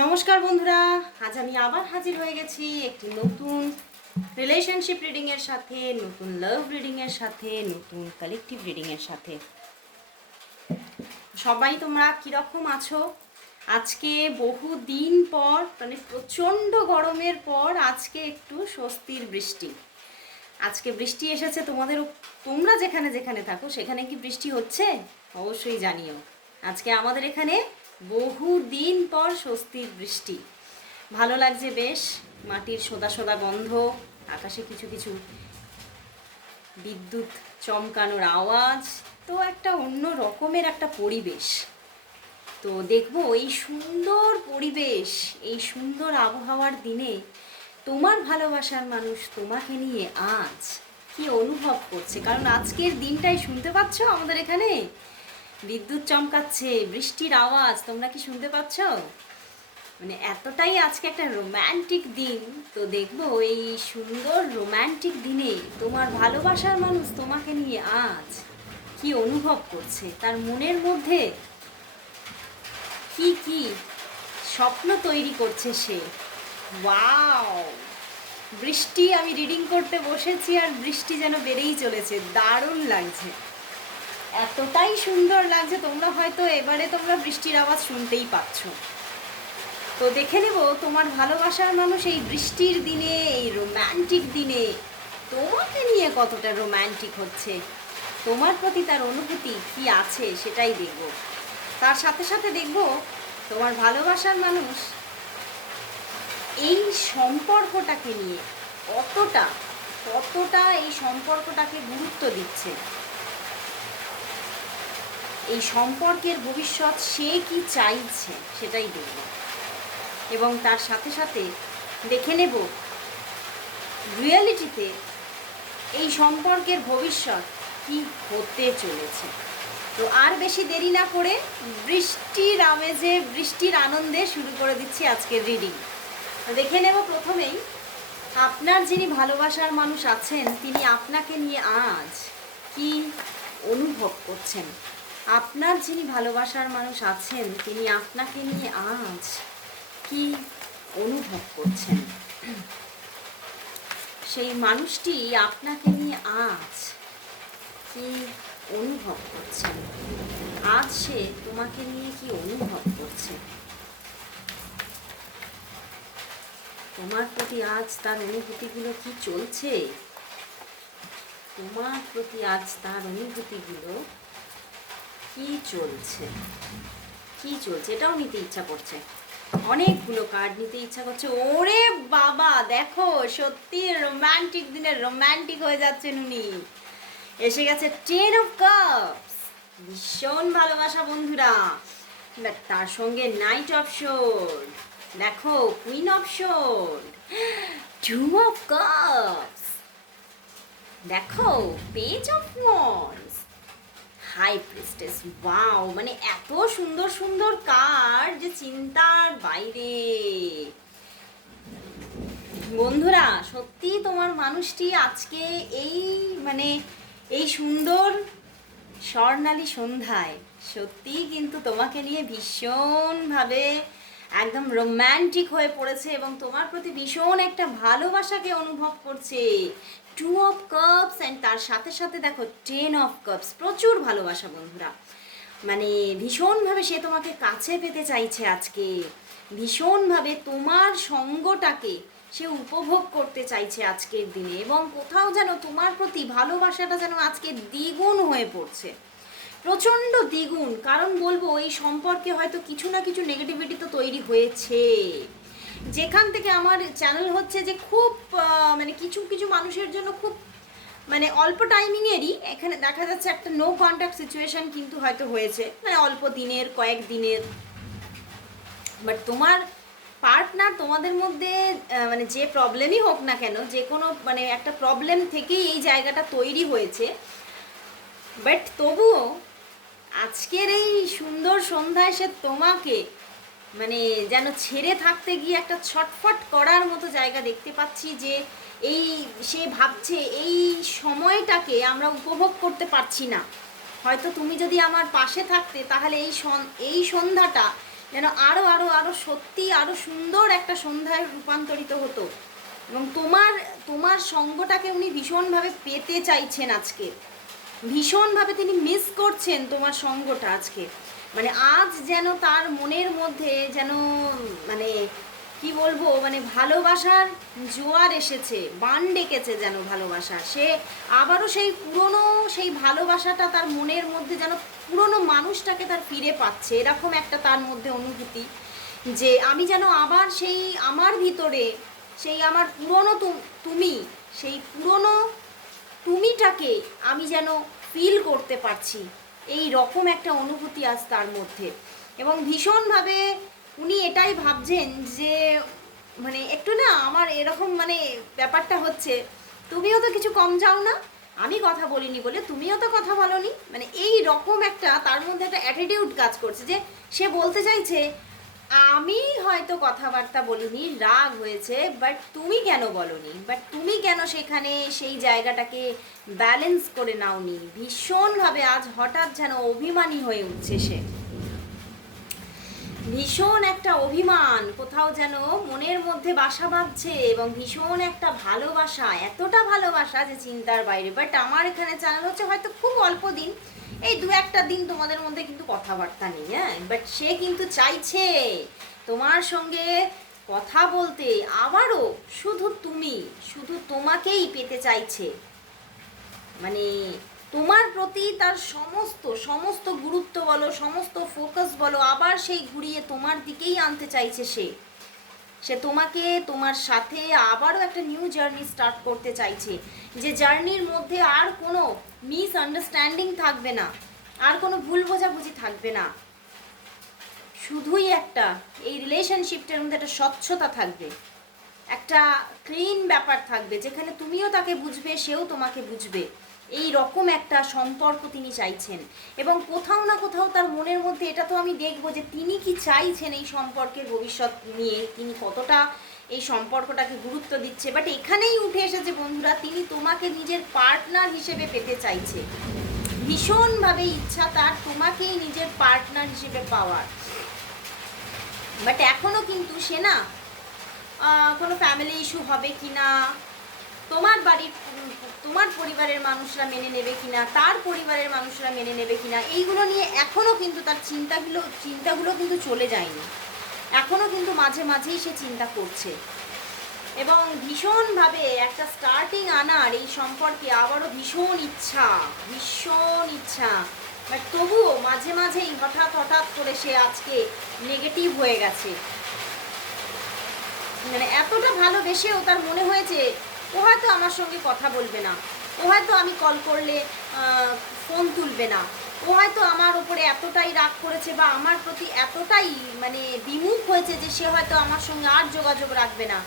নমস্কার বন্ধুরা, আজ আমি আবার হাজির হয়ে গেছি একটি নতুন রিলেশনশিপ রিডিংয়ের সাথে, নতুন লাভ রিডিংয়ের সাথে, নতুন কালেকটিভ রিডিংয়ের সাথে। সবাই তোমরা কীরকম আছো? আজকে বহু দিন পর মানে প্রচণ্ড গরমের পর আজকে একটু স্বস্তির বৃষ্টি। আজকে বৃষ্টি এসেছে তোমাদের, তোমরা যেখানে যেখানে থাকো, সেখানে কি বৃষ্টি হচ্ছে? অবশ্যই জানিও। আজকে আমাদের এখানে বহু দিন পর স্বস্তির বৃষ্টি। ভালো লাগছে বেশ, মাটির সোদা সোদা গন্ধ, আকাশে কিছু কিছু বিদ্যুৎ চমকানোর আওয়াজ, তো একটা অন্য রকমের একটা পরিবেশ। তো দেখব এই সুন্দর পরিবেশ, এই সুন্দর আবহাওয়ার দিনে তোমার ভালোবাসার মানুষ তোমাকে নিয়ে আজ কি অনুভব করছে? কারণ আজকের দিনটাই শুনতে পাচ্ছ আমাদের এখানে? বিদ্যুৎ চমকাচ্ছে, বৃষ্টির আওয়াজ, তোমরা কি শুনতে পাচ্ছ? মানে এতটাই আজকে একটা রোম্যান্টিক দিন, তো দেখব এই সুন্দর রোম্যান্টিক দিনে তোমার ভালোবাসার মানুষ তোমাকে নিয়ে আজ কি অনুভব করছে? তার মনের মধ্যে কি কি স্বপ্ন তৈরি করছে সে? ওয়াও বৃষ্টি, আমি রিডিং করতে বসেছি আর বৃষ্টি যেন বেড়েই চলেছে, দারুণ লাগছে। এতটাই সুন্দর লাগছে, তোমরা হয়তো এবারে তোমরা বৃষ্টির আওয়াজ শুনতেই পাচ্ছ। তো দেখে নেব, তোমার ভালোবাসার মানুষ এই বৃষ্টির দিনে, এই রোম্যান্টিক দিনে তোমাকে নিয়ে কতটা রোম্যান্টিক হচ্ছে? তোমার প্রতি তার অনুভূতি কি আছে সেটাই দেখব। তার সাথে সাথে দেখব, তোমার ভালোবাসার মানুষ এই সম্পর্কটাকে নিয়ে কতটা কতটা এই সম্পর্কটাকে গুরুত্ব দিচ্ছে। এই সম্পর্কের ভবিষ্যৎ সে কি চাইছে সেটাই দেখব। এবং তার সাথে সাথে দেখে নেব রিয়েলিটিতে এই সম্পর্কের ভবিষ্যৎ কি হতে চলেছে। তো আর বেশি দেরি না করে বৃষ্টির আমেজে, বৃষ্টির আনন্দে শুরু করে দিচ্ছি আজকের রিডিং। দেখে নেব প্রথমেই, আপনার যিনি ভালোবাসার মানুষ আছেন, তিনি আপনাকে নিয়ে আজ কি অনুভব করছেন? আপনার যিনি ভালোবাসার মানুষ আছেন, তিনি আপনাকে নিয়ে আজ কি অনুভব করছেন? সেই মানুষটি আপনাকে নিয়ে আজ কি অনুভব করছেন? আজ সে তোমাকে নিয়ে কি অনুভব করছে? তোমার প্রতি আজ তার অনুভূতিগুলো কি চলছে? তোমার প্রতি আজ তার অনুভূতিগুলো কি চলছে? কি চলছে? এটাও নিতে ইচ্ছা করছে। অনেকগুলো কার্ড নিতে ইচ্ছা করছে। ওরে বাবা, দেখো, সত্যি রোমান্টিক দিনে রোমান্টিক হয়ে যাচ্ছেন উনি। এসে গেছে টেন অফ কাপস ভীষণ ভালোবাসা বন্ধুরা। তার সঙ্গে নাইট অফ শোড দেখো queen of swords two of cups দেখো page of wands high priestess, wow মানে এত সুন্দর সুন্দর কার যে চিন্তার বাইরে। বন্ধুরা, সত্যি তোমার মানুষটি আজকে এই মানে এই সুন্দর স্বর্ণালী সন্ধ্যায় সত্যি কিন্তু তোমাকে নিয়ে ভীষণভাবে একদম রোম্যান্টিক হয়ে পড়েছে এবং তোমার প্রতি ভীষণ একটা ভালোবাসাকে অনুভব করছে। টু অফ কাপস অ্যান্ড তার সাথে সাথে দেখো টেন অফ কাপস প্রচুর ভালোবাসা বন্ধুরা। মানে ভীষণভাবে সে তোমাকে কাছে পেতে চাইছে আজকে। ভীষণভাবে তোমার সঙ্গটাকে সে উপভোগ করতে চাইছে আজকের দিনে এবং কোথাও যেন তোমার প্রতি ভালোবাসাটা যেন আজকে দ্বিগুণ হয়ে পড়ছে। প্রচণ্ড দ্বিগুণ, কারণ বলব এই সম্পর্কে হয়তো কিছু না কিছু নেগেটিভিটি তো তৈরি হয়েছে। যেখান থেকে আমার চ্যানেল হচ্ছে যে খুব মানে কিছু কিছু মানুষের জন্য খুব মানে অল্প টাইমিংয়েরই এখানে দেখা যাচ্ছে একটা নো কন্ট্যাক্ট সিচুয়েশন কিন্তু হয়তো হয়েছে। মানে অল্প দিনের, কয়েক দিনের। বাট তোমার পার্টনার তোমাদের মধ্যে মানে যে প্রবলেমই হোক না কেন, যে কোনো মানে একটা প্রবলেম থেকেই এই জায়গাটা তৈরি হয়েছে। বাট তবুও আজকের এই সুন্দর সন্ধ্যায় সে তোমাকে মানে যেন ছেড়ে থাকতে গিয়ে একটা ছটফট করার মতো জায়গা দেখতে পাচ্ছি যে এই, সে ভাবছে এই সময়টাকে আমরা উপভোগ করতে পারছি না। হয়তো তুমি যদি আমার পাশে থাকতে, তাহলে এই এই সন্ধ্যাটা যেন আরও আরও আরও সত্যি আরও সুন্দর একটা সন্ধ্যায় রূপান্তরিত হতো। এবং তোমার তোমার সঙ্গটাকে উনি ভীষণভাবে পেতে চাইছেন আজকে। ভীষণভাবে তিনি মিস করছেন তোমার সঙ্গটা আজকে। মানে আজ যেন তার মনের মধ্যে যেন মানে কি বলব মানে ভালোবাসার জোয়ার এসেছে, বান ডেকেছে যেন ভালোবাসা। সে আবারও সেই পুরনো, সেই ভালোবাসাটা তার মনের মধ্যে যেন পুরনো মানুষটাকে তার ফিরে পাচ্ছে। এরকম একটা তার মধ্যে অনুভূতি যে আমি যেন আবার সেই আমার ভিতরে, সেই আমার পুরনো তুমি, সেই পুরনো তুমিটাকে আমি যেন ফিল করতে পারছি। এই রকম একটা অনুভূতি আজ তার মধ্যে। এবং ভীষণভাবে উনি এটাই ভাবছেন যে মানে একটু না আমার এরকম মানে ব্যাপারটা হচ্ছে, তুমিও তো কিছু কম যাও না, আমি কথা বলিনি বলে তুমিও তো কথা বলনি। মানে এই রকম একটা তার মধ্যে একটা অ্যাটিটিউড কাজ করছে যে, সে বলতে চাইছে, আমি হয়তো কথাবার্তা বলিনি, রাগ হয়েছে বাট তুমি কেন বলনি? বাট তুমি কেন সেখানে সেই জায়গাটাকে ব্যালেন্স করে নাওনি? ভীষণভাবে আজ হঠাৎ যেন অভিমানী হয়ে উঠছে সে। ভীষণ একটা অভিমান, কোথাও যেন মনের মধ্যে বাসা বাঁধছে এবং ভীষণ একটা ভালোবাসা, এতটা ভালোবাসা যে চিন্তার বাইরে। বাট আমার এখানে চ্যানেল হচ্ছে হয়তো খুব অল্প দিন, এই দু একটা দিন তোমাদের মধ্যে কিন্তু কথাবার্তা নেই হ্যাঁ? বাট সে কিন্তু চাইছে তোমার সঙ্গে কথা বলতে, আবারও শুধু তুমি, শুধু তোমাকেই পেতে চাইছে। মানে তোমার প্রতি তার সমস্ত সমস্ত গুরুত্ব বলো, সমস্ত ফোকাস বলো, আবার সেই ঘুরিয়ে তোমার দিকেই আনতে চাইছে সে। সে তোমাকে, তোমার সাথে আবারও একটা নিউ জার্নি স্টার্ট করতে চাইছে, যে জার্নির মধ্যে আর কোনো মিস আন্ডারস্ট্যান্ডিং থাকবে না, আর কোনো ভুল বোঝাবুঝি থাকবে না। শুধুই একটা, এই রিলেশনশিপটার মধ্যে একটা স্বচ্ছতা থাকবে, একটা ক্লিন ব্যাপার থাকবে, যেখানে তুমিও তাকে বুঝবে, সেও তোমাকে বুঝবে। এই রকম একটা সম্পর্ক তিনি চাইছেন। এবং কোথাও না কোথাও তার মনের মধ্যে এটা তো আমি দেখব যে তিনি কি চাইছেন এই সম্পর্কের ভবিষ্যৎ নিয়ে, তিনি কতটা এই সম্পর্কটাকে গুরুত্ব দিচ্ছে। বাট এখানেই উঠে এসেছে বন্ধুরা, তিনি তোমাকে নিজের পার্টনার হিসেবে পেতে চাইছে। ভীষণভাবে ইচ্ছা তার তোমাকেই নিজের পার্টনার হিসেবে পাওয়ার। বাট এখনও কিন্তু সে না কোনো ফ্যামিলি ইস্যু হবে কি না তোমার বাড়ির তোমার পরিবারের মানুষরা মেনে নেবে কিনা, তার পরিবারের মানুষরা মেনে নেবে কিনা, এইগুলো নিয়ে এখনও কিন্তু তার চিন্তাগুলো চিন্তাগুলো কিন্তু চলে যায়নি। এখনও কিন্তু মাঝে মাঝেই সে চিন্তা করছে। এবং ভীষণভাবে একটা স্টার্টিং আনার এই সম্পর্কে আবারও ভীষণ ইচ্ছা ভীষণ ইচ্ছা। বাট তবুও মাঝে মাঝেই হঠাৎ হঠাৎ করে সে আজকে নেগেটিভ হয়ে গেছে। মানে এতটা ভালোবেসেও তার মনে হয়েছে ও হয়তো আমার সঙ্গে কথা বলবে না। ও হয়তো আমি কল করলে ফোন তুলবে না। ও হয়তো আমার উপরে এতটাই রাগ করেছে বা আমার প্রতি এতটাই মানে বিমুখ হয়েছে যে সে হয়তো আমার সঙ্গে আর যোগাযোগ রাখবে না।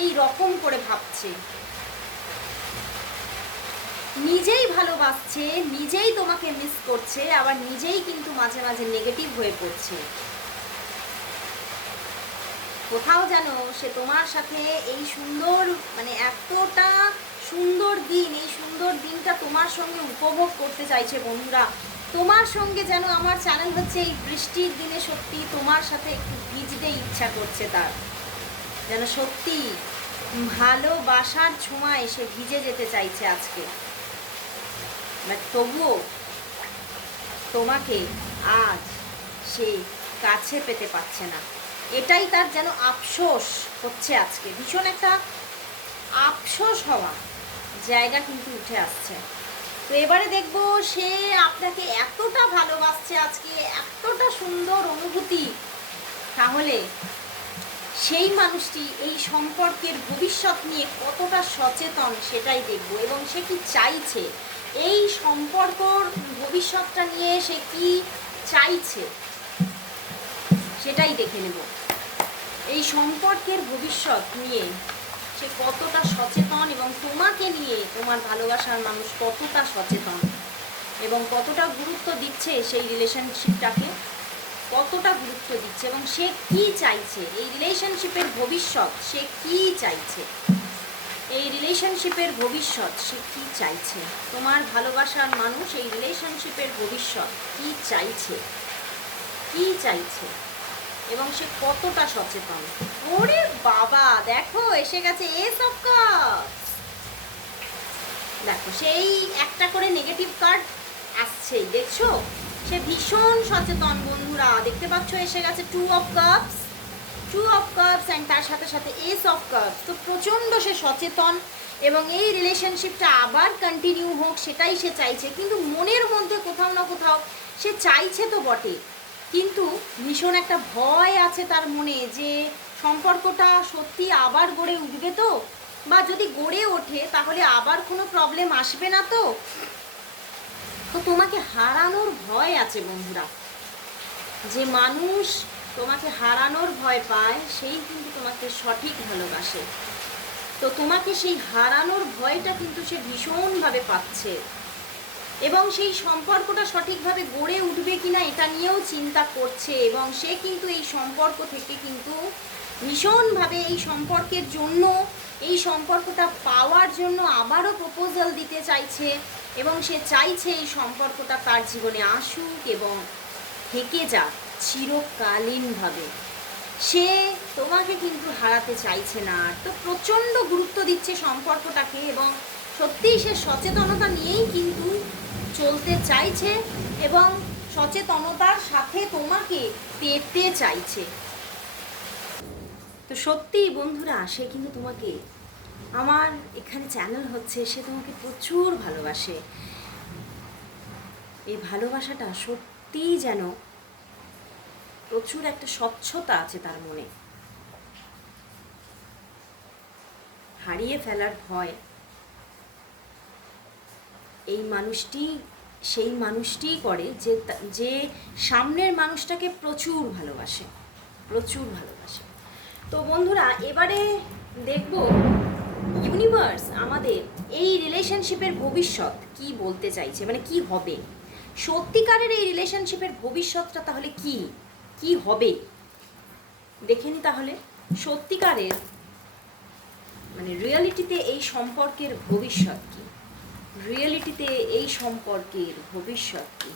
এই রকম করে ভাবছে। নিজেই ভালোবাসছে, নিজেই তোমাকে মিস করছে, আবার নিজেই কিন্তু মাঝে মাঝে নেগেটিভ হয়ে পড়ছে। কোথাও যেন সে তোমার সাথে এই সুন্দর মানে এতটা সুন্দর দিন, এই সুন্দর দিনটা তোমার সঙ্গে উপভোগ করতে চাইছে বন্ধুরা। তোমার সঙ্গে যেন আমার চ্যানেল হচ্ছে এই বৃষ্টির দিনে সত্যি তোমার সাথে একটু ভিজতে ইচ্ছা করছে তার। যেন সত্যি ভালোবাসার ছোঁয়ায় সে ভিজে যেতে চাইছে আজকে। বাট তবুও তোমাকে আজ সে কাছে পেতে পারছে না। এটাই তার যেন আফসোস হচ্ছে আজকে। ভীষণ একটা আফসোস হওয়া জায়গা কিন্তু উঠে আসছে। তো এবারে দেখব সে আপনাকে এতটা ভালোবাসছে আজকে, এতটা সুন্দর অনুভূতি। তাহলে সেই মানুষটি এই সম্পর্কের ভবিষ্যৎ নিয়ে কতটা সচেতন সেটাই দেখব এবং সে কি চাইছে? এই সম্পর্কর ভবিষ্যৎটা নিয়ে সে কি চাইছে? সেটাই দেখে নেব। এই সম্পর্কের ভবিষ্যৎ নিয়ে সে কতটা সচেতন এবং তোমাকে নিয়ে তোমার ভালোবাসার মানুষ কতটা সচেতন এবং কতটা গুরুত্ব দিচ্ছে সেই রিলেশনশিপটাকে কতটা গুরুত্ব দিচ্ছে এবং সে কি চাইছে? এই রিলেশনশিপের ভবিষ্যৎ সে কি চাইছে? এই রিলেশনশিপের ভবিষ্যৎ সে কি চাইছে? তোমার ভালোবাসার মানুষ এই রিলেশনশিপের ভবিষ্যৎ কি চাইছে? কি চাইছে? এবং সে কতটা সচেতন। ওরে বাবা, দেখো, এসে গেছে এস অফ দেখো, সেই একটা করে নেগেটিভ কার্ড আসছেই, দেখছ? সে ভীষণ সচেতন বন্ধুরা, দেখতে পাচ্ছ, এসে গেছে two of cups two of cups and তার সাথে সাথে এস অফ কাপস তো প্রচণ্ড সে সচেতন এবং এই রিলেশনশিপটা আবার কন্টিনিউ হোক, সেটাই সে চাইছে। কিন্তু মনের মধ্যে কোথাও না কোথাও সে চাইছে তো বটে কিন্তু ভীষণ একটা ভয় আছে তার মনে যে সম্পর্কটা সত্যি আবার গড়ে উঠবে তো? বা যদি গড়ে ওঠে, তাহলে আবার কোনো প্রবলেম আসবে না তো? তো তোমাকে হারানোর ভয় আছে বন্ধুরা। যে মানুষ তোমাকে হারানোর ভয় পায়, সেই কিন্তু তোমাকে সঠিক ভালোবাসে। তো তোমাকে সেই হারানোর ভয়টা কিন্তু সে ভীষণভাবে পাচ্ছে। এবং সেই সম্পর্কটা সঠিকভাবে গড়ে উঠবে কিনা এটা নিয়েও চিন্তা করছে এবং সে কিন্তু এই সম্পর্ক থেকে কিন্তু ভীষণভাবে এই সম্পর্কের জন্য, এই সম্পর্কটা পাওয়ার জন্য আবারও প্রপোজাল দিতে চাইছে এবং সে চাইছে এই সম্পর্কটা তার জীবনে আসুক এবং থেকে যাক চিরকালীনভাবে। সে তোমাকে কিন্তু হারাতে চাইছে না। তো প্রচণ্ড গুরুত্ব দিচ্ছে সম্পর্কটাকে এবং সত্যিই সে সচেতনতা নিয়েই কিন্তু চলতে চাইছে এবং সচেতনতার সাথে তোমাকে পেতে চাইছে। তো সত্যিই বন্ধুরা, সে কিন্তু তোমাকে, আমার এখানে চ্যানেল হচ্ছে, সে তোমাকে প্রচুর ভালোবাসে। এই ভালোবাসাটা সত্যিই যেন প্রচুর একটা স্বচ্ছতা আছে তার মনে। হারিয়ে ফেলার ভয় এই মানুষটি, সেই মানুষটিই করে যে যে সামনের মানুষটাকে প্রচুর ভালোবাসে প্রচুর ভালোবাসে। তো বন্ধুরা, এবারে দেখব ইউনিভার্স আমাদের এই রিলেশনশিপের ভবিষ্যৎ কি বলতে চাইছে মানে কি হবে? সত্যিকারের এই রিলেশনশিপের ভবিষ্যৎটা তাহলে কি? কি হবে? দেখে নি তাহলে। সত্যিকারের মানে রিয়ালিটিতে এই সম্পর্কের ভবিষ্যৎ কি? রিয়েলিটিতে এই সম্পর্কের ভবিষ্যৎ কি?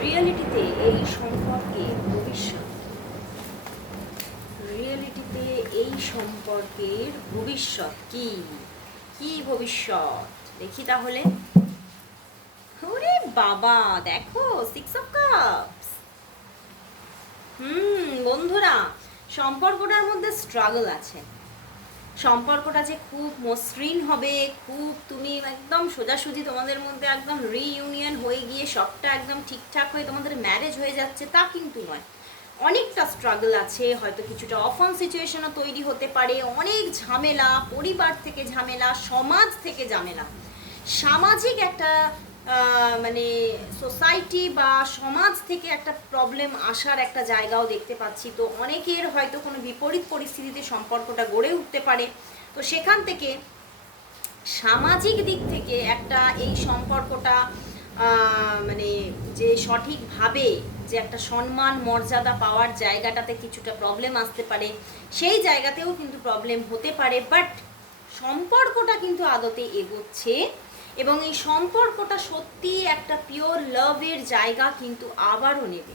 রিয়েলিটিতে এই সম্পর্কের ভবিষ্যৎ রিয়েলিটিতে এই সম্পর্কের ভবিষ্যৎ কি? কি ভবিষ্যৎ? দেখি তাহলে। ওরে বাবা, দেখো সিক্স অফ কাপস হুম, বন্ধুরা, সম্পর্কটার মধ্যে স্ট্রাগল আছে। সম্পর্কটা যে খুব মসৃণ হবে, খুব তুমি একদম সোজাসুজি তোমাদের মধ্যে একদম রিইউনিয়ন হয়ে গিয়ে সবটা একদম ঠিকঠাক হয়ে তোমাদের ম্যারেজ হয়ে যাচ্ছে, তা কিন্তু নয়। অনেকটা স্ট্রাগল আছে, হয়তো কিছুটা অফান সিচুয়েশনও তৈরি হতে পারে, অনেক ঝামেলা, পরিবার থেকে ঝামেলা, সমাজ থেকে ঝামেলা। সামাজিক একটা মানে সোসাইটি বা সমাজ থেকে একটা প্রবলেম আসার একটা জায়গাও দেখতে পাচ্ছি। তো অনেকের হয়তো কোনো বিপরীত পরিস্থিতিতে সম্পর্কটা গড়ে উঠতে পারে। তো সেখান থেকে সামাজিক দিক থেকে একটা এই সম্পর্কটা মানে যে সঠিকভাবে যে একটা সম্মান, মর্যাদা পাওয়ার জায়গাটাতে কিছুটা প্রবলেম আসতে পারে। সেই জায়গাতেও কিন্তু প্রবলেম হতে পারে। বাট সম্পর্কটা কিন্তু আদতে এগোচ্ছে এবং এই সম্পর্কটা সত্যি একটা পিওর লাভের জায়গা কিন্তু আবারও নেবে।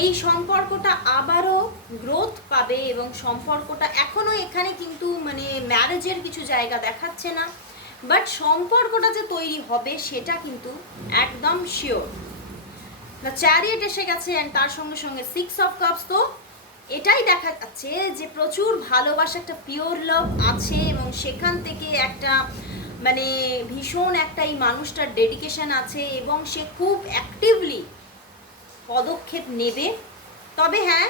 এই সম্পর্কটা আবারও গ্রোথ পাবে এবং সম্পর্কটা এখনও এখানে কিন্তু মানে ম্যারেজের কিছু জায়গা দেখাচ্ছে না। বাট সম্পর্কটা যে তৈরি হবে সেটা কিন্তু একদম শিওর দ্য চ্যারিয়েট এসে গেছে অ্যান্ড তার সঙ্গে সঙ্গে সিক্স অফ কাপস তো এটাই দেখা যাচ্ছে যে প্রচুর ভালোবাসা, একটা পিওর লাভ আছে এবং সেখান থেকে একটা মানে ভীষণ একটা এই মানুষটার ডেডিকেশন আছে এবং সে খুব অ্যাক্টিভলি পদক্ষেপ নেবে। তবে হ্যাঁ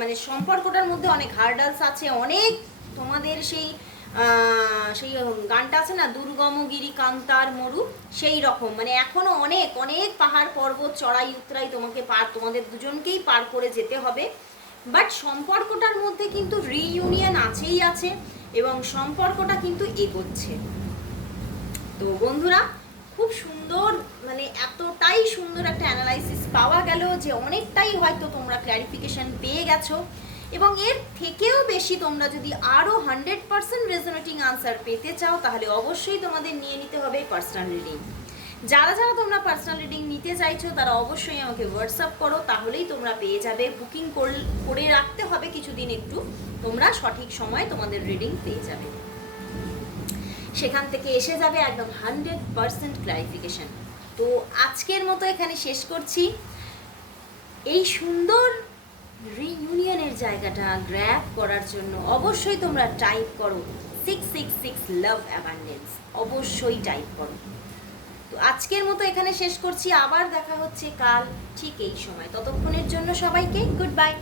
মানে সম্পর্কটার মধ্যে অনেক হার্ডালস আছে, অনেক তোমাদের সেই সেই গানটা আছে না, দুর্গমগিরি কান্তার মরু, সেই রকম। মানে এখনও অনেক অনেক পাহাড় পর্বত চড়াই উতরাই তোমাকে পার, তোমাদের দুজনকেই পার করে যেতে হবে। বাট সম্পর্কটার মধ্যে কিন্তু রিইউনিয়ন আছেই আছে এবং সম্পর্কটা কিন্তু এগোচ্ছে। তো বন্ধুরা, খুব সুন্দর মানে এতটাই সুন্দর একটা অ্যানালাইসিস পাওয়া গেল যে অনেকটাই হয়তো তোমরা ক্ল্যারিফিকেশন পেয়ে গেছো। এবং এর থেকেও বেশি তোমরা যদি আরও হান্ড্রেড পার্সেন্ট রেজনেটিং আনসার পেতে চাও, তাহলে অবশ্যই তোমাদের নিয়ে নিতে হবে পার্সোনাল রিডিং যারা যারা তোমরা পার্সোনাল রিডিং নিতে চাইছো, তারা অবশ্যই আমাকে হোয়াটসঅ্যাপ করো, তাহলেই তোমরা পেয়ে যাবে। বুকিং করে রাখতে হবে কিছুদিন একটু, তোমরা সঠিক সময় তোমাদের রিডিং পেয়ে যাবে। সেখান থেকে এসে যাবে একদম হান্ড্রেড পারসেন্ট ক্লারিফিকেশন তো আজকের মতো এখানে শেষ করছি। এই সুন্দর রিইউনিয়নের জায়গাটা গ্র্যাব করার জন্য অবশ্যই তোমরা টাইপ করো six six six love abundance অবশ্যই টাইপ করো। তো আজকের মতো এখানে শেষ করছি। আবার দেখা হচ্ছে কাল ঠিক এই সময়। ততক্ষণের জন্য সবাইকে গুড বাই